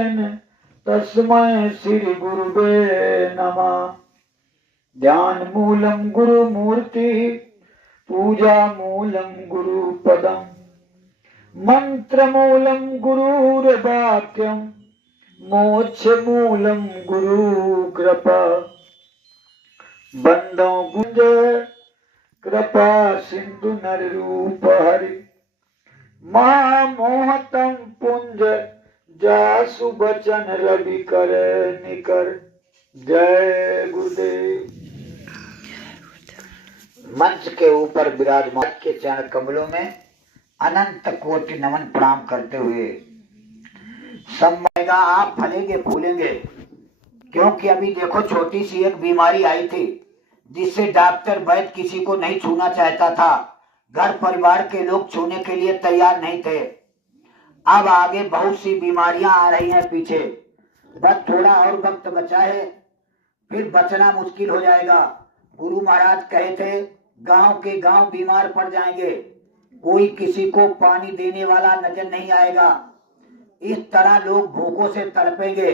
तस्मै श्री गुरुवे नमः। ध्यान मूलम गुरु मूर्ति, पूजा मूलम गुरु पदम, मंत्र मूलम गुरुर्वाक्यम, मोक्ष मूलम गुरु कृपा। बंदो गुंज कृपा सिंधु नर रूप हरि, महामोहतम पुंज जासु बचन रवि कर निकर। जय गुरुदेव। मंच के ऊपर विराजमान के चरण कमलों में अनंत कोटि नमन प्रणाम करते हुए सम्मानेगा, आप फलेंगे फूलेंगे। क्योंकि अभी देखो छोटी सी एक बीमारी आई थी जिससे डॉक्टर वैद्य किसी को नहीं छूना चाहता था, घर परिवार के लोग छूने के लिए तैयार नहीं थे। अब आगे बहुत सी बीमारियां आ रही हैं पीछे, बस थोड़ा और वक्त बचा है, फिर बचना मुश्किल हो जाएगा। गुरु महाराज कहे थे गांव के गांव बीमार पड़ जाएंगे, कोई किसी को पानी देने वाला नजर नहीं आएगा। इस तरह लोग भूखों से तड़पेंगे,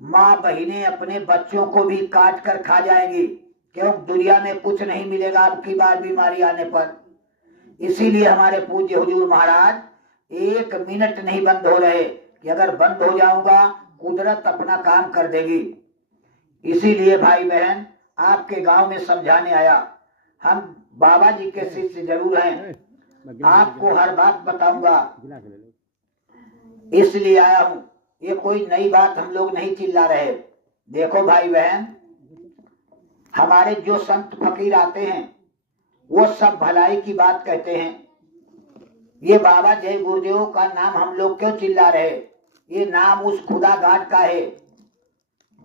माँ बहिनें अपने बच्चों को भी काट कर खा जाएंगी, क्योंकि दुनिया में कुछ नहीं मिलेगा अब की बार बीमारी आने पर। इसीलिए हमारे पूज्य हुजूर महाराज एक मिनट नहीं बंद हो रहे कि अगर बंद हो जाऊंगा कुदरत अपना काम कर देगी। इसीलिए भाई बहन आपके गांव में समझाने आया। हम बाबा जी के शिष्य जरूर हैं, आपको हर बात बताऊंगा, इसलिए आया हूं। ये कोई नई बात हम लोग नहीं चिल्ला रहे। देखो भाई बहन, हमारे जो संत फकीर आते हैं वो सब भलाई की बात कहते हैं। ये बाबा जय गुरुदेव का नाम हम लोग क्यों चिल्ला रहे? ये नाम उस खुदा गाड का है।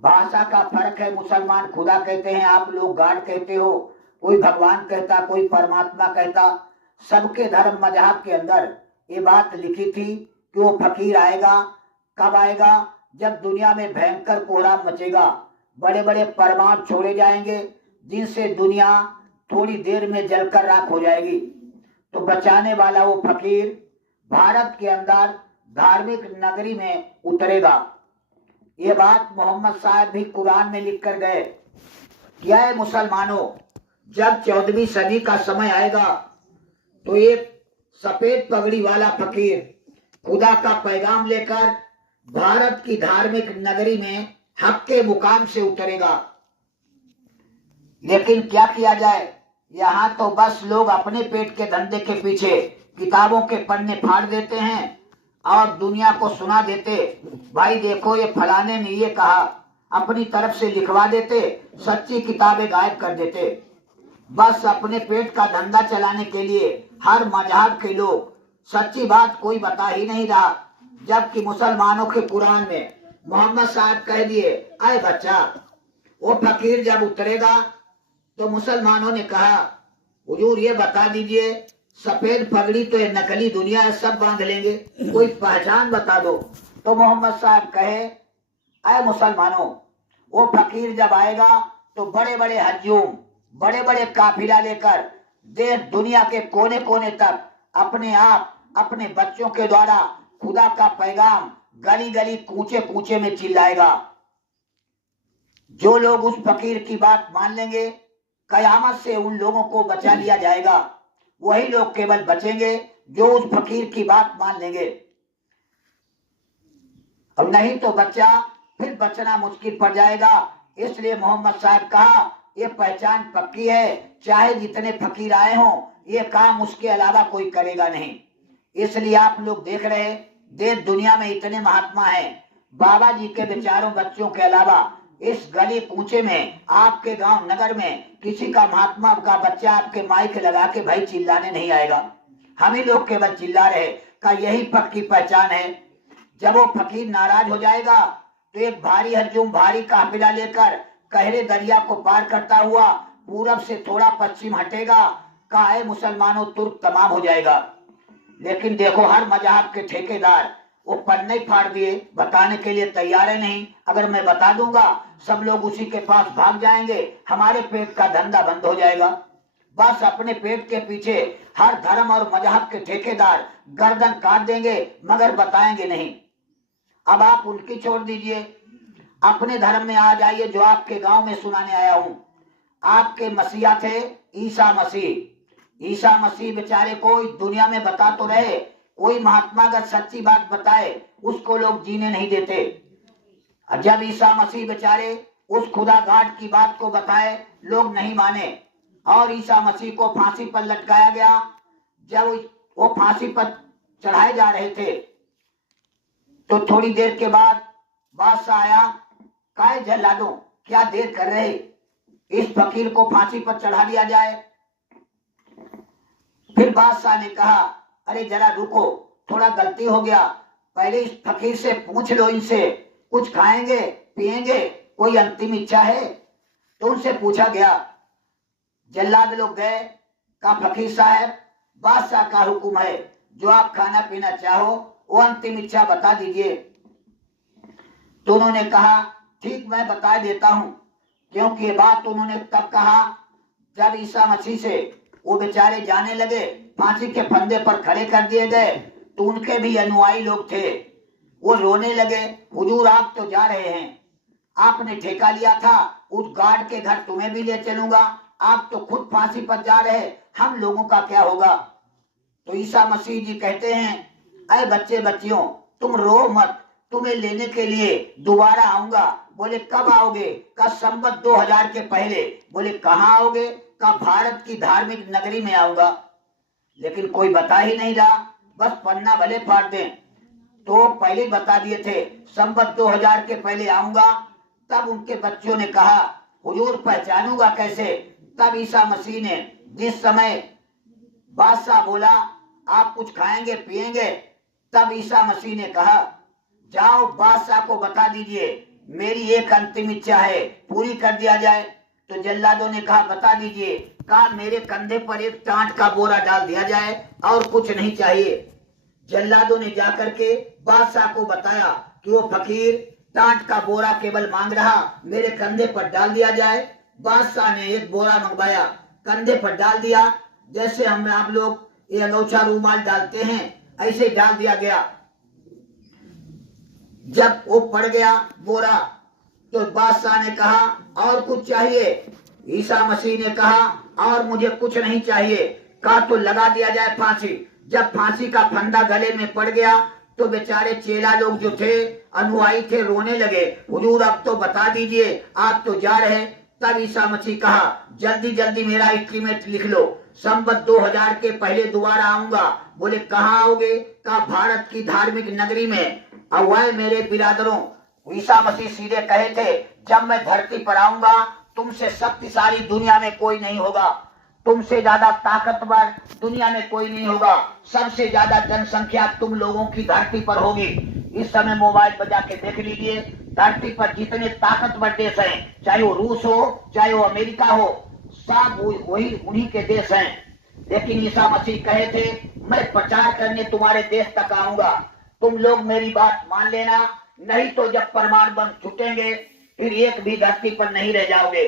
भाषा का फर्क है, मुसलमान खुदा कहते हैं, आप लोग गाड कहते हो। कोई भगवान कहता, कोई परमात्मा कहता। सबके धर्म मजहब के अंदर ये बात लिखी थी कि वो फकीर आएगा। कब आएगा? जब दुनिया में भयंकर कोहराम मचेगा, बड़े बड़े परमाणु छोड़े जाएंगे जिनसे दुनिया थोड़ी देर में जलकर राख हो जाएगी। तो बचाने वाला वो फकीर भारत के अंदर धार्मिक नगरी में उतरेगा। ये बात मोहम्मद साहब भी कुरान में लिख कर गए। क्या है मुसलमानों, जब 14वीं सदी का समय आएगा तो एक सफेद पगड़ी वाला फकीर खुदा का पैगाम लेकर भारत की धार्मिक नगरी में हक के मुकाम से उतरेगा। लेकिन क्या किया जाए, यहाँ तो बस लोग अपने पेट के धंधे के पीछे किताबों के पन्ने फाड़ देते हैं और दुनिया को सुना देते, भाई देखो ये फलाने ने ये कहा, अपनी तरफ से लिखवा देते, सच्ची किताबें गायब कर देते। बस अपने पेट का धंधा चलाने के लिए हर मजहब के लोग सच्ची बात कोई बता ही नहीं रहा। जबकि मुसलमानों के कुरान में मोहम्मद साहब कह दिए, अरे बच्चा वो फकीर जब उतरेगा तो मुसलमानों ने कहा हुजूर ये बता दीजिए, सफेद पगड़ी तो ये नकली दुनिया है, सब बांध लेंगे, कोई पहचान बता दो। तो मोहम्मद साहब कहे, अरे मुसलमानों वो फकीर जब आएगा तो बड़े बड़े हजूम, बड़े बड़े काफिला लेकर देश दुनिया के कोने कोने तक अपने आप अपने बच्चों के द्वारा खुदा का पैगाम गली गली कूचे कूचे में चिल्लाएगा। जो लोग उस फकीर की बात मान लेंगे, कयामत से उन लोगों को बचा लिया जाएगा। वही लोग केवल बचेंगे जो उस फकीर की बात मान लेंगे, और नहीं तो बच्चा फिर बचना मुश्किल पड़ जाएगा। इसलिए मोहम्मद साहब कहा ये पहचान पक्की है, चाहे जितने फकीर आए हों, ये काम उसके अलावा कोई करेगा नहीं। इसलिए आप लोग देख रहे देश दुनिया में इतने महात्मा हैं, बाबा जी के विचारों बच्चों के अलावा इस गली कूचे में आपके गांव नगर में किसी का महात्मा का बच्चा आपके माइक लगा के भाई चिल्लाने नहीं आएगा। हम ही लोग केवल चिल्ला रहे का यही पक्की पहचान है। जब वो फकीर नाराज हो जाएगा तो एक भारी हजूम भारी काफिला लेकर गहरे दरिया को पार करता हुआ पूरब से थोड़ा पश्चिम हटेगा, काहे मुसलमानों तुर्क तमाम हो जाएगा। लेकिन देखो हर मजहब के ठेकेदार वो पन्ने फाड़ दिए, बताने के लिए तैयार है नहीं। अगर मैं बता दूंगा सब लोग उसी के पास भाग जाएंगे, हमारे पेट का धंधा बंद हो जाएगा। बस अपने पेट के पीछे हर धर्म और मजहब के ठेकेदार गर्दन काट देंगे, मगर बताएंगे नहीं। अब आप उनकी छोड़ दीजिए, अपने धर्म में आ जाइए जो आपके गांव में सुनाने आया हूं। आपके मसीहा थे ईसा मसीह। ईसा मसीह बेचारे को दुनिया में बता तो रहे, कोई महात्मा अगर सच्ची बात बताए उसको लोग जीने नहीं देते। जब ईसा मसीह बेचारे उस खुदा घाट की बात को बताए, लोग नहीं माने और ईसा मसीह को फांसी पर लटकाया गया। जब वो फांसी पर चढ़ाए जा रहे थे तो थोड़ी देर के बाद बादशाह आया, काय जल्लादों, क्या देर कर रहे, इस फकीर को फांसी पर चढ़ा दिया जाए। फिर बादशाह ने कहा, अरे जरा रुको, थोड़ा गलती हो गया, पहले इस फकीर से पूछ लो, इनसे कुछ खाएंगे पिएंगे, कोई अंतिम इच्छा है। तो उनसे पूछा गया। जल्लाद लोग गए, कहा फकीर साहब, बादशाह का हुक्म है, जो आप खाना पीना चाहो वो अंतिम इच्छा बता दीजिए। तो उन्होंने कहा, ठीक मैं बता देता हूं, क्योंकि ये बात उन्होंने तब कहा जब ईसा मसीह से वो बेचारे जाने लगे, फांसी के फंदे पर खड़े कर दिए गए, तो उनके भी अनुयायी लोग थे, वो रोने लगे, हुजूर आप तो जा रहे हैं, आपने ठेका लिया था, उस गार्ड के घर तुम्हें भी ले चलूंगा, आप तो खुद फांसी पर जा रहे, हम लोगों का क्या होगा। तो ईसा मसीह जी कहते हैं, अरे बच्चे बच्चियों, तुम रो मत, तुम्हें लेने के लिए दोबारा आऊंगा। बोले कब आओगे? का संवत 2000 के पहले। बोले कहाँ आओगे? का भारत की धार्मिक नगरी में आऊंगा। लेकिन कोई बता ही नहीं रहा, बस पन्ना भले फाड़ दें। तो पहले बता दिए थे संवत 2000 के पहले आऊंगा। तब उनके बच्चों ने कहा, हुजूर पहचानूंगा कैसे। तब ईसा मसीह ने जिस समय बादशाह बोला आप कुछ खाएंगे पिएंगे, तब ईसा मसीह ने कहा, जाओ बादशाह को बता दीजिए मेरी एक अंतिम इच्छा है, पूरी कर दिया जाए। तो जल्लादों ने कहा बता दीजिए। कहा मेरे कंधे पर एक टाट का बोरा डाल दिया जाए और कुछ नहीं चाहिए। जल्लादों ने जाकर के बादशाह को बताया कि वो फकीर टाट का बोरा केवल मांग रहा, मेरे कंधे पर डाल दिया जाए। बादशाह ने एक बोरा मंगवाया, कंधे पर डाल दिया, जैसे हम आप लोग ये अनोछा रूमाल डालते हैं ऐसे डाल दिया गया। जब वो पड़ गया बोरा तो बादशाह ने कहा और कुछ चाहिए? ईसा मसीह ने कहा और मुझे कुछ नहीं चाहिए। कहा तो लगा दिया जाए फांसी। जब फांसी का फंदा गले में पड़ गया तो बेचारे चेला लोग जो थे, अनुयायी थे, रोने लगे, हुजूर अब तो बता दीजिए, आप तो जा रहे। तब ईसा मसीह कहा जल्दी जल्दी मेरा एग्रीमेंट लिख लो, संवत 2000 के पहले दोबारा आऊंगा। बोले कहाँ आओगे? कहा भारत की धार्मिक नगरी में। अब वह मेरे बिरादरों, ईसा मसीह सीधे कहे थे, जब मैं धरती पर आऊंगा तुमसे शक्तिशाली दुनिया में कोई नहीं होगा, तुमसे ज्यादा ताकतवर दुनिया में कोई नहीं होगा, सबसे ज्यादा जनसंख्या तुम लोगों की धरती पर होगी। इस समय मोबाइल बजा के देख लीजिए, धरती पर जितने ताकतवर देश हैं, चाहे वो रूस हो चाहे वो अमेरिका हो, सब वही उन्हीं के देश हैं। लेकिन ईसा मसीह कहे थे मैं प्रचार करने तुम्हारे देश तक आऊंगा, तुम लोग मेरी बात मान लेना, नहीं तो जब परमाणु बम छूटेंगे फिर एक भी धरती पर नहीं रह जाओगे।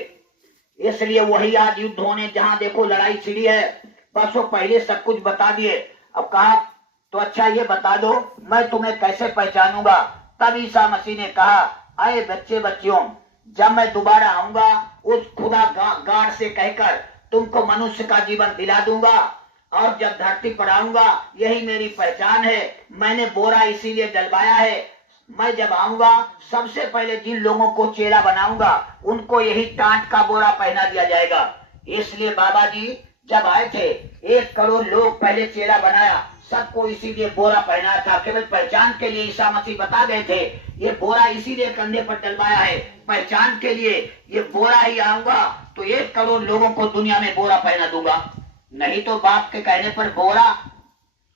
इसलिए वही आज युद्ध होने, जहां देखो लड़ाई छिड़ी है, बस वो पहले सब कुछ बता दिए। अब कहा तो अच्छा ये बता दो मैं तुम्हें कैसे पहचानूंगा। तब ईसा मसीह ने कहा, अरे बच्चे बच्चियों, जब मैं दोबारा आऊंगा उस खुदा गाड़ से कहकर तुमको मनुष्य का जीवन दिला दूंगा, और जब धरती पर आऊंगा यही मेरी पहचान है। मैंने बोरा इसीलिए डलवाया है, मैं जब आऊंगा सबसे पहले जिन लोगों को चेला बनाऊंगा उनको यही टाट का बोरा पहना दिया जाएगा। इसलिए बाबा जी जब आए थे 1 करोड़ लोग पहले चेला बनाया, सबको इसीलिए बोरा पहनाया था, केवल पहचान के लिए। ईसा मसीह बता गए थे ये बोरा इसीलिए कंधे पर डलवाया है, पहचान के लिए। ये बोरा ही आऊंगा तो 1 करोड़ लोगों को दुनिया में बोरा पहना दूंगा। नहीं तो बाप के कहने पर बोरा,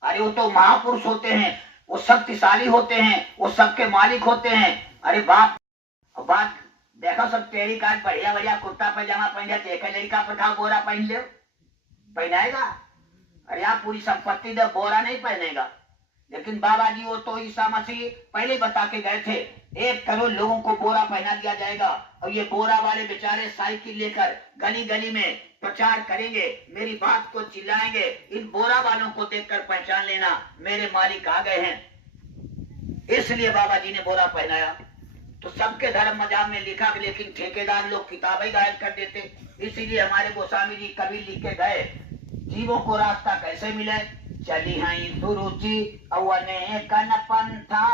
अरे वो तो महापुरुष होते हैं, वो शक्तिशाली होते हैं, वो सबके मालिक होते हैं। अरे बाप बात देखो, सब तेरी काट बढ़िया बढ़िया कुर्ता पैजामा पहन जाते, लड़का पर खाओ बोरा पहन ले, पहनाएगा? अरे आप पूरी संपत्ति दे, बोरा नहीं पहनेगा। लेकिन बाबा जी वो तो ईसा मसीह पहले बता के गए थे 1 करोड़ लोगों को बोरा पहना दिया जाएगा। और ये बोरा वाले बेचारे साइकिल लेकर गली गली में प्रचार करेंगे, मेरी बात को चिल्लाएंगे, इन बोरा वालों को देखकर पहचान लेना मेरे मालिक आ गए हैं। इसलिए बाबा जी ने बोरा पहनाया। तो सबके धर्म मजाब में लिखा, लेकिन ठेकेदार लोग किताबें गायब कर देते। इसीलिए हमारे गोस्वामी जी कभी लिख के गए, जीवों को रास्ता कैसे मिले। चली हई सुरुचि अवने कन पंथा,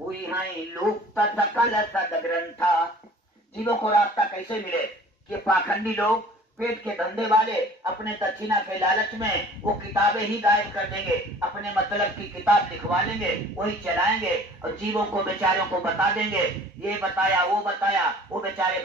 हुई हई लुप्त सकल सदग्रंथा। जीवों को रास्ता कैसे मिले कि पाखंडी लोग, पेट के धंधे वाले अपने दक्षिणा के लालच में वो किताबें ही गायब कर देंगे, अपने मतलब की किताब लिखवा लेंगे, वही चलाएंगे और जीवों को बेचारों को बता देंगे, ये बताया वो बताया, वो बेचारे